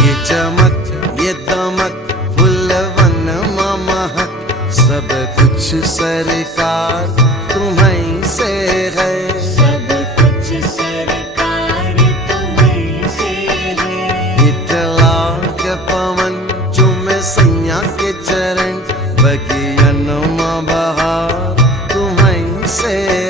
ये चमक ये दमक फुलवन महक, सब कुछ सरकार तुम्हीं से है। सब कुछ सरकार तुम्हीं से है। इतला के पवन चुमे सैया के चरण, बगियन में बहार तुम्हीं से